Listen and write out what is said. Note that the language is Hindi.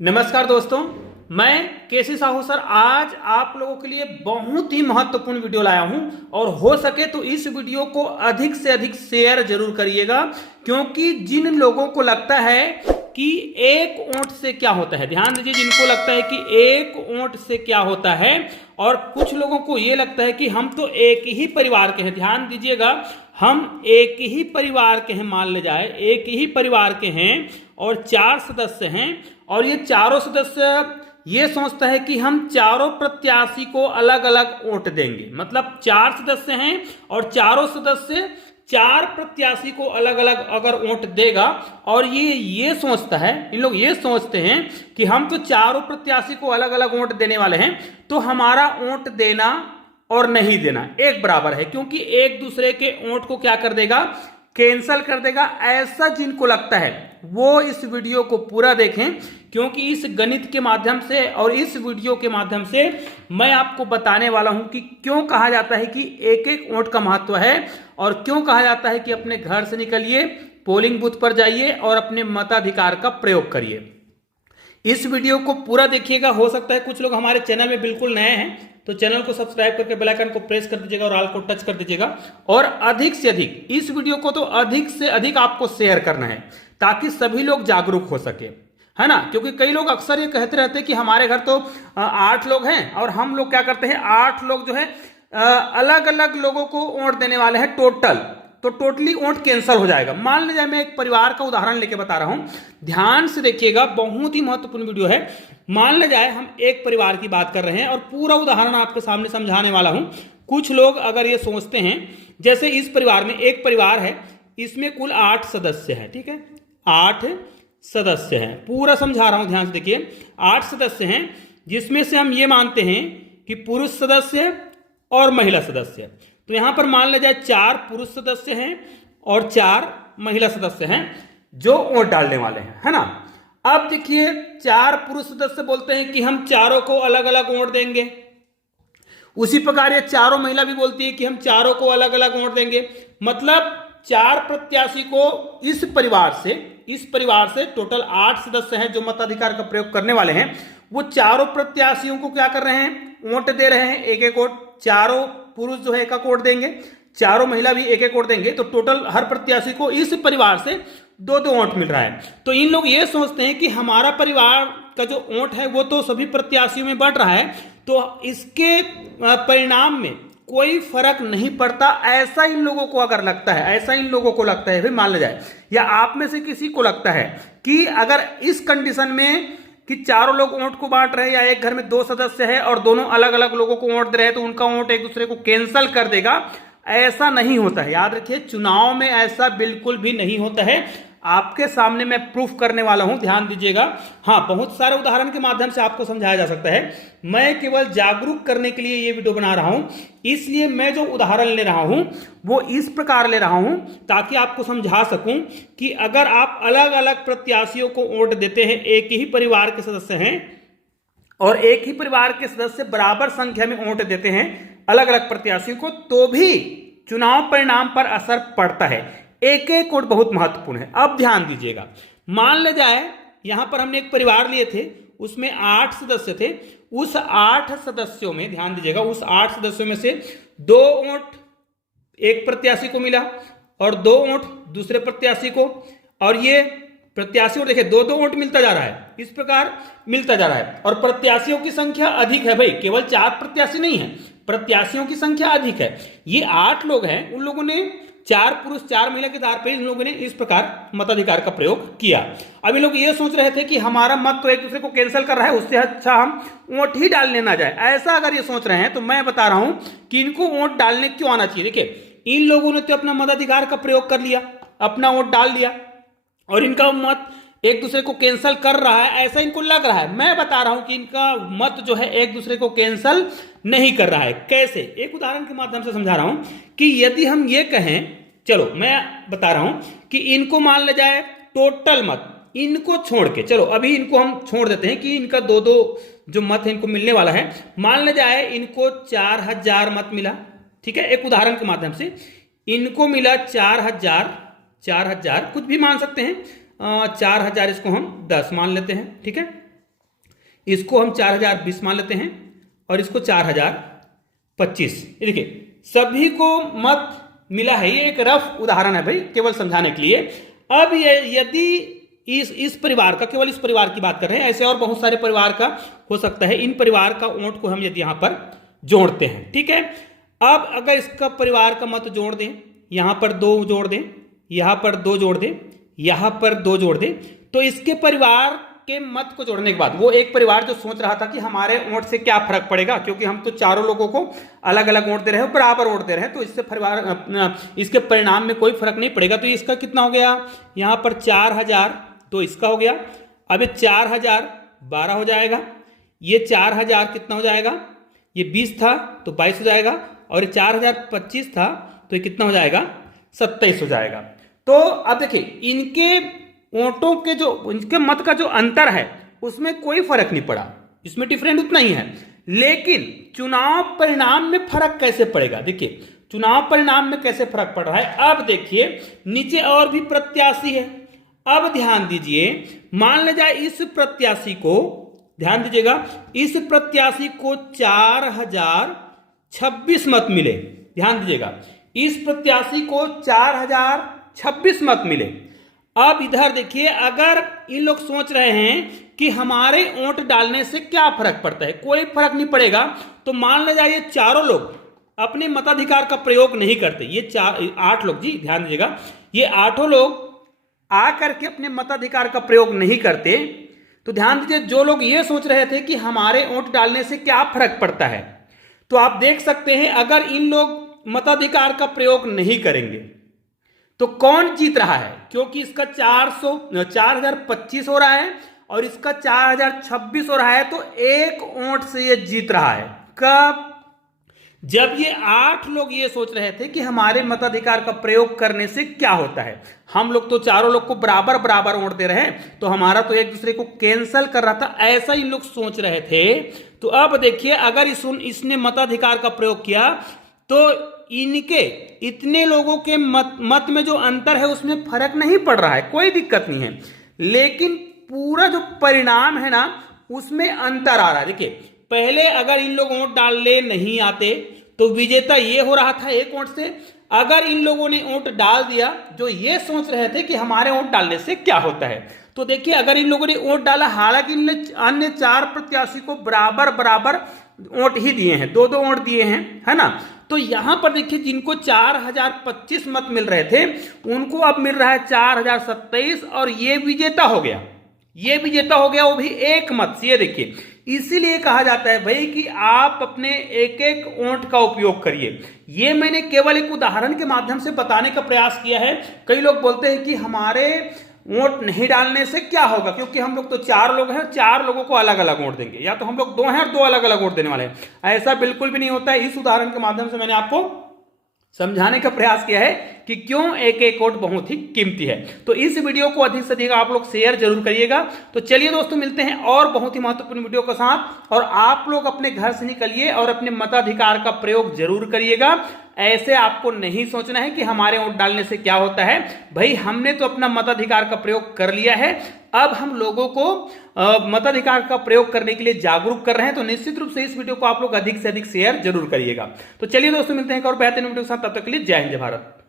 नमस्कार दोस्तों, मैं केसी साहू सर आज आप लोगों के लिए बहुत ही महत्वपूर्ण वीडियो लाया हूं और हो सके तो इस वीडियो को अधिक से अधिक शेयर जरूर करिएगा, क्योंकि जिन लोगों को लगता है कि एक ओंठ से क्या होता है, ध्यान दीजिए, जिनको लगता है कि एक ओंठ से क्या होता है और कुछ लोगों को यह लगता है कि हम तो एक ही परिवार के हैं। ध्यान दीजिएगा, हम एक ही परिवार के हैं, मान ले जाए एक ही परिवार के हैं और 4 सदस्य हैं और ये चारों सदस्य ये सोचता है कि हम चारों प्रत्याशी को अलग अलग वोट देंगे। मतलब 4 सदस्य हैं और चारों सदस्य 4 प्रत्याशी को अलग अलग अगर वोट देगा और ये सोचता है, इन लोग ये सोचते हैं कि हम तो चारों प्रत्याशी को अलग अलग वोट देने वाले हैं, तो हमारा वोट देना और नहीं देना एक बराबर है, क्योंकि एक दूसरे के वोट को क्या कर देगा, कैंसल कर देगा। ऐसा जिनको लगता है वो इस वीडियो को पूरा देखें, क्योंकि इस गणित के माध्यम से और इस वीडियो के माध्यम से मैं आपको बताने वाला हूं कि क्यों कहा जाता है कि एक एक वोट का महत्व है और क्यों कहा जाता है कि अपने घर से निकलिए, पोलिंग बूथ पर जाइए और अपने मताधिकार का प्रयोग करिए। इस वीडियो को पूरा देखिएगा। हो सकता है कुछ लोग हमारे चैनल में बिल्कुल नए हैं, तो चैनल को सब्सक्राइब करके बेल आइकन को प्रेस कर दीजिएगा और ऑल को टच कर दीजिएगा। और अधिक से अधिक इस वीडियो को तो अधिक से अधिक आपको शेयर करना है, ताकि सभी लोग जागरूक हो सके, है ना। क्योंकि कई लोग अक्सर ये कहते रहते हैं कि हमारे घर तो 8 लोग हैं और हम लोग क्या करते हैं, 8 लोग जो है अलग अलग लोगों को वोट देने वाले हैं टोटल, तो टोटली वोट कैंसिल हो जाएगा। मान लीजिए मैं एक परिवार का उदाहरण लेके बता रहा हूं, ध्यान से देखिएगा, बहुत ही महत्वपूर्ण वीडियो है। मान ले जाए हम एक परिवार की बात कर रहे हैं और पूरा उदाहरण आपके सामने समझाने वाला हूं। कुछ लोग अगर ये सोचते हैं, जैसे इस परिवार में एक परिवार है, इसमें कुल 8 सदस्य हैं, ठीक है, 8 सदस्य हैं, पूरा समझा रहा हूं, ध्यान से देखिए। 8 सदस्य हैं, जिसमें से हम ये मानते हैं कि पुरुष सदस्य और महिला सदस्य। तो यहां पर मान लिया जाए 4 पुरुष सदस्य हैं और 4 महिला सदस्य हैं जो वोट डालने वाले हैं, है ना। अब देखिए, 4 पुरुष सदस्य बोलते हैं कि हम चारों को अलग अलग वोट देंगे। उसी प्रकार ये चारों महिला भी बोलती है कि हम चारों को अलग अलग वोट देंगे। मतलब 4 प्रत्याशी को इस परिवार से टोटल 8 सदस्य हैं जो मताधिकार का प्रयोग करने वाले हैं, वो चारों प्रत्याशियों को क्या कर रहे हैं, वोट दे रहे हैं, एक एक वोट। चारों पुरुष जो है एक वोट देंगे, चारों महिला भी एक एक वोट देंगे, तो टोटल हर प्रत्याशी को इस परिवार से 2-2 वोट मिल रहा है। तो इन लोग ये सोचते हैं कि हमारा परिवार का जो वोट है वो तो सभी प्रत्याशियों में बढ़ रहा है, तो इसके परिणाम में कोई फर्क नहीं पड़ता। ऐसा इन लोगों को अगर लगता है, ऐसा इन लोगों को लगता है, फिर मान ले जाए या आप में से किसी को लगता है कि अगर इस कंडीशन में कि चारों लोग वोट को बांट रहे हैं या एक घर में 2 सदस्य है और दोनों अलग अलग लोगों को वोट दे रहे हैं, तो उनका वोट एक दूसरे को कैंसिल कर देगा। ऐसा नहीं होता है, याद रखिए, चुनाव में ऐसा बिल्कुल भी नहीं होता है। आपके सामने मैं प्रूफ करने वाला हूं, ध्यान दीजिएगा। हाँ, बहुत सारे उदाहरण के माध्यम से आपको समझाया जा सकता है। मैं केवल जागरूक करने के लिए ये वीडियो बना रहा हूं, इसलिए मैं जो उदाहरण ले रहा हूं वो इस प्रकार ले रहा हूं ताकि आपको समझा सकूं कि अगर आप अलग अलग प्रत्याशियों को वोट देते हैं, एक ही परिवार के सदस्य हैं और एक ही परिवार के सदस्य बराबर संख्या में वोट देते हैं अलग अलग प्रत्याशियों को, तो भी चुनाव परिणाम पर असर पड़ता है। एक एक वोट बहुत महत्वपूर्ण है। अब ध्यान दीजिएगा, मान ले जाए यहां पर हमने एक परिवार लिए थे, उसमें 8 सदस्य थे। उस 8 सदस्यों में ध्यान दीजिएगा, उस 8 सदस्यों में से 2 वोट एक प्रत्याशी को मिला और 2 वोट दूसरे प्रत्याशी को, और ये प्रत्याशी को देखिए 2-2 वोट मिलता जा रहा है, इस प्रकार मिलता जा रहा है। और प्रत्याशियों की संख्या अधिक है भाई, केवल 4 प्रत्याशी नहीं है, प्रत्याशियों की संख्या अधिक है। ये 8 लोग हैं, उन लोगों ने 4 पुरुष 4 महिला के आधार पर इन लोगों ने इस प्रकार मताधिकार का प्रयोग किया। अब इन लोग ये सोच रहे थे कि हमारा मत तो एक दूसरे को कैंसिल कर रहा है, उससे अच्छा हम वोट ही डालने ना जाए। ऐसा अगर ये सोच रहे हैं तो मैं बता रहा हूं कि इनको वोट डालने क्यों आना चाहिए। देखिए, इन लोगों ने तो अपना मताधिकार का प्रयोग कर लिया, अपना वोट डाल दिया और इनका मत एक दूसरे को कैंसिल कर रहा है, ऐसा इनको लग रहा है। मैं बता रहा हूं कि इनका मत जो है एक दूसरे को कैंसिल नहीं कर रहा है। कैसे? एक उदाहरण के माध्यम से समझा रहा हूं कि यदि हम ये कहें, चलो मैं बता रहा हूं कि इनको मान ले जाए टोटल मत, इनको छोड़ के, चलो अभी इनको हम छोड़ देते हैं कि इनका 2-2 जो मत है इनको मिलने वाला है। मान ले जाए इनको 4000 मत मिला, ठीक है, एक उदाहरण के माध्यम से इनको मिला 4000 कुछ भी मान सकते हैं, 4000 इसको हम 10 मान लेते हैं, ठीक है। इसको हम 4020 मान लेते हैं और इसको 4025। ये देखिए सभी को मत मिला है। ये एक रफ उदाहरण है भाई, केवल समझाने के लिए। अब यदि इस परिवार का, केवल इस परिवार की बात कर रहे हैं, ऐसे और बहुत सारे परिवार का हो सकता है, इन परिवार का वोट को हम यदि यहां पर जोड़ते हैं, ठीक है। अब अगर इसका परिवार का मत जोड़ दें, यहां पर 2 जोड़ दें, यहां पर 2 जोड़ दें, यहां पर 2 जोड़ दें, तो इसके परिवार के मत को जोड़ने के बाद वो एक परिवार जो सोच रहा था कि हमारे वोट से क्या फर्क पड़ेगा, क्योंकि हम तो चारों लोगों को अलग अलग वोट दे रहे हैं, बराबर वोट दे रहे हैं, तो इससे परिवार इसके परिणाम में कोई फर्क नहीं पड़ेगा। तो इसका कितना हो गया, यहां पर 4000, तो इसका हो गया। अब ये 4012 हो जाएगा, ये 4000 कितना हो जाएगा, ये 20 था तो 22 हो जाएगा, और ये 4025 था तो ये कितना हो जाएगा, 27 हो जाएगा। तो अब देखिए इनके वोटों के जो, इनके मत का जो अंतर है उसमें कोई फर्क नहीं पड़ा, इसमें डिफरेंट उतना ही है। लेकिन चुनाव परिणाम में फर्क कैसे पड़ेगा, देखिए चुनाव परिणाम में कैसे फर्क पड़ रहा है। अब देखिए नीचे और भी प्रत्याशी है। अब ध्यान दीजिए, मान ले जाए इस प्रत्याशी को, ध्यान दीजिएगा, इस प्रत्याशी को 4026 मत मिले। ध्यान दीजिएगा, इस प्रत्याशी को 4026 मत मिले। अब इधर देखिए, अगर इन लोग सोच रहे हैं कि हमारे वोट डालने से क्या फर्क पड़ता है, कोई फर्क नहीं पड़ेगा, तो मान ले जाए ये चारों लोग अपने मताधिकार का प्रयोग नहीं करते, ये 8 लोग, जी ध्यान दीजिएगा, ये 8 लोग आकर के अपने मताधिकार का प्रयोग नहीं करते, तो ध्यान दीजिए जो लोग ये सोच रहे थे कि हमारे वोट डालने से क्या फर्क पड़ता है, तो आप देख सकते हैं अगर इन लोग मताधिकार का प्रयोग नहीं करेंगे तो कौन जीत रहा है, क्योंकि इसका 4025 हो रहा है और इसका 4026 हो रहा है, तो एक वोट से ये जीत रहा है। कब, जब ये 8 लोग ये सोच रहे थे कि हमारे मताधिकार का प्रयोग करने से क्या होता है, हम लोग तो चारों लोग को बराबर बराबर वोट दे रहे हैं, तो हमारा तो एक दूसरे को कैंसल कर रहा था, ऐसा इन लोग सोच रहे थे। तो अब देखिए अगर इसने मताधिकार का प्रयोग किया तो इनके इतने लोगों के मत में जो अंतर है उसमें फर्क नहीं पड़ रहा है, कोई दिक्कत नहीं है, लेकिन पूरा जो परिणाम है ना उसमें अंतर आ रहा है। देखिए पहले अगर इन लोग वोट डालने नहीं आते तो विजेता ये हो रहा था एक वोट से, अगर इन लोगों ने वोट डाल दिया जो ये सोच रहे थे कि हमारे वोट डालने से क्या होता है, तो देखिए अगर इन लोगों ने वोट डाला, हालांकि इन अन्य 4 प्रत्याशी को बराबर बराबर वोट ही दिए हैं, 2-2 वोट दिए हैं, है ना, तो यहां पर देखिए जिनको 4025 मत मिल रहे थे उनको अब मिल रहा है 4027 और ये विजेता हो गया, ये विजेता हो गया, वो भी एक मत से। ये देखिए इसीलिए कहा जाता है भाई कि आप अपने एक एक वोट का उपयोग करिए। ये मैंने केवल एक उदाहरण के माध्यम से बताने का प्रयास किया है। कई लोग बोलते हैं कि हमारे वोट नहीं डालने से क्या होगा, क्योंकि हम लोग तो 4 लोग हैं, 4 लोगों को अलग अलग वोट देंगे, या तो हम लोग 2 हैं और 2 अलग अलग वोट देने वाले हैं। ऐसा बिल्कुल भी नहीं होता है। इस उदाहरण के माध्यम से मैंने आपको समझाने का प्रयास किया है कि क्यों एक एक वोट बहुत ही कीमती है। तो इस वीडियो को अधिक से अधिक आप लोग शेयर जरूर करिएगा। तो चलिए दोस्तों मिलते हैं और बहुत ही महत्वपूर्ण वीडियो के साथ, और आप लोग अपने घर से निकलिए और अपने मताधिकार का प्रयोग जरूर करिएगा। ऐसे आपको नहीं सोचना है कि हमारे वोट डालने से क्या होता है, भाई हमने तो अपना मताधिकार का प्रयोग कर लिया है, अब हम लोगों को मताधिकार का प्रयोग करने के लिए जागरूक कर रहे हैं। तो निश्चित रूप से इस वीडियो को आप लोग अधिक से अधिक शेयर जरूर करिएगा। तो चलिए दोस्तों मिलते हैं एक और बेहतरीन वीडियो के साथ, तब तक के लिए जय हिंद जय भारत।